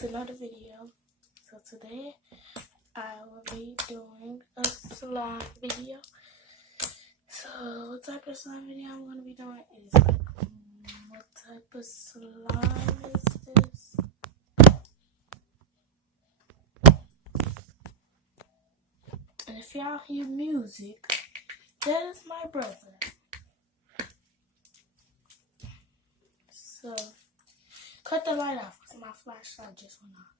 with another video. So today I will be doing a slime video. So what type of slime video I'm going to be doing is what type of slime is this? And if y'all hear music, that is my brother. So cut the light off because my flashlight just went off.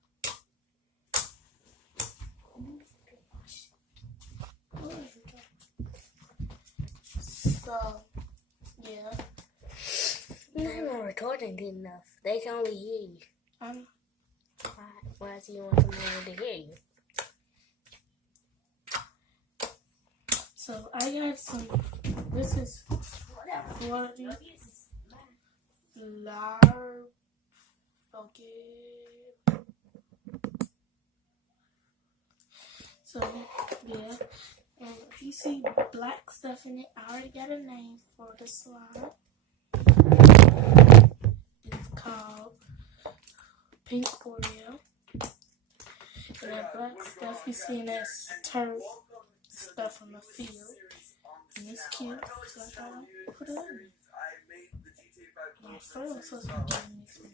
So, yeah. You're not recording good enough. They can only hear you. Why do you want them to hear you? So, I got some. This is 40 large. Okay. So, yeah. And if you see black stuff in it, I already got a name for the slime. It's called Pink Oreo. And that black stuff you see in that turf stuff from the field. And it's cute, so I thought I'd put it in there. My friend was supposed to be getting me some.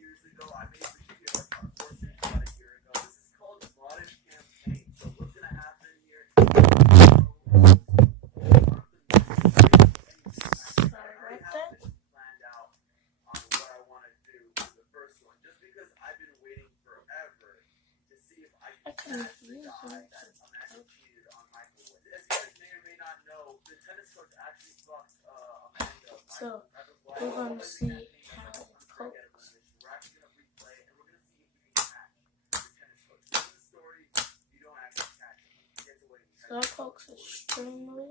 So we're going to see how it pokes. So that pokes extremely.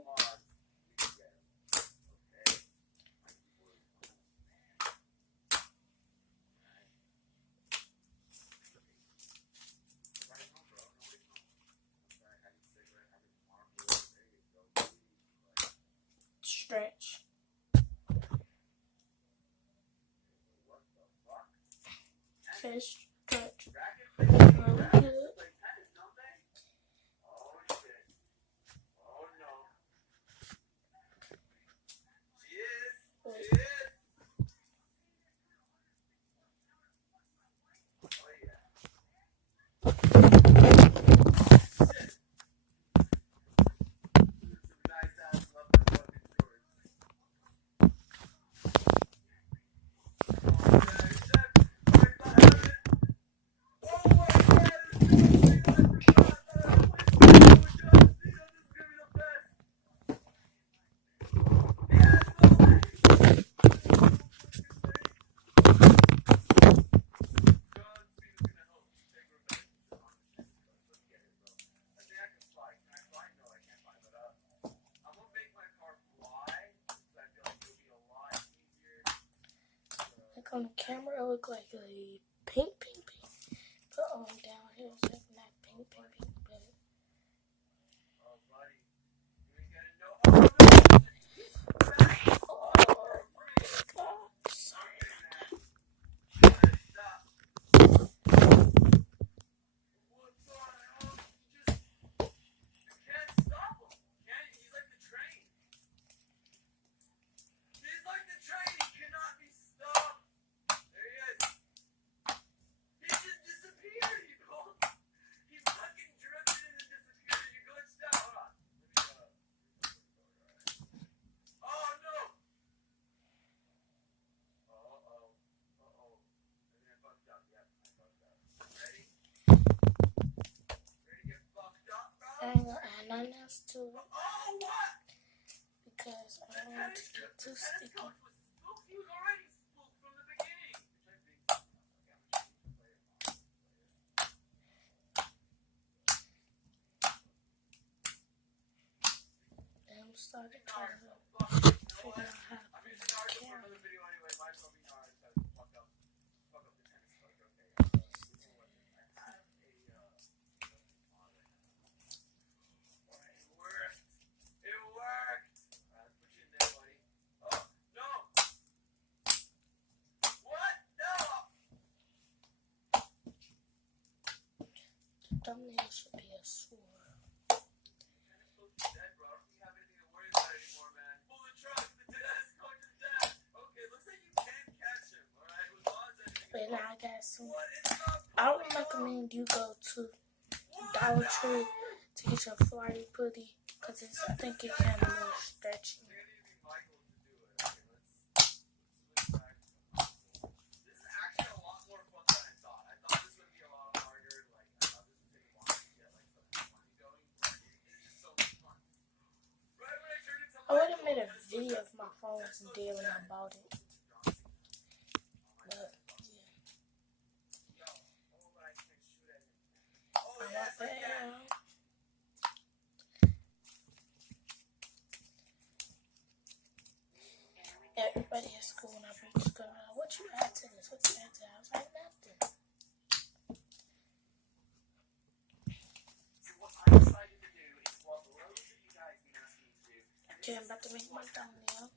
Stretch. Okay, stretch. Really good. On the camera, it looked like a pink. But down here, it's like not pink. But oh my God, sorry about that. I'm gonna add nothing else to it because I don't want it to get too sticky. Then I'm starting to try to figure out how to put the camera. thumbnail should be a sword. But now I got some. I would recommend you go to Dollar Tree to get your Florida putty, because I think it's kind of more stretchy. I would have made a video of my phones and dealing about it. But, yeah. I want that. Everybody at school when I reached school, what you add to this? What you add to that? I was like, nothing. Okay, I'm about to make my thumbnail.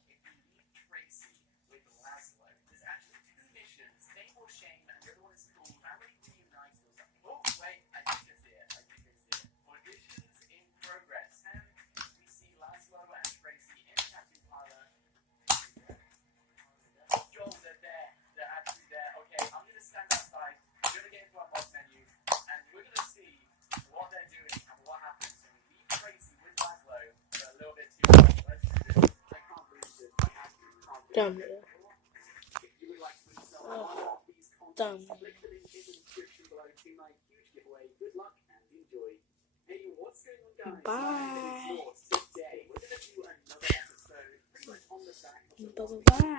Thumbnail. Thumbnail. Bye. Bye-bye.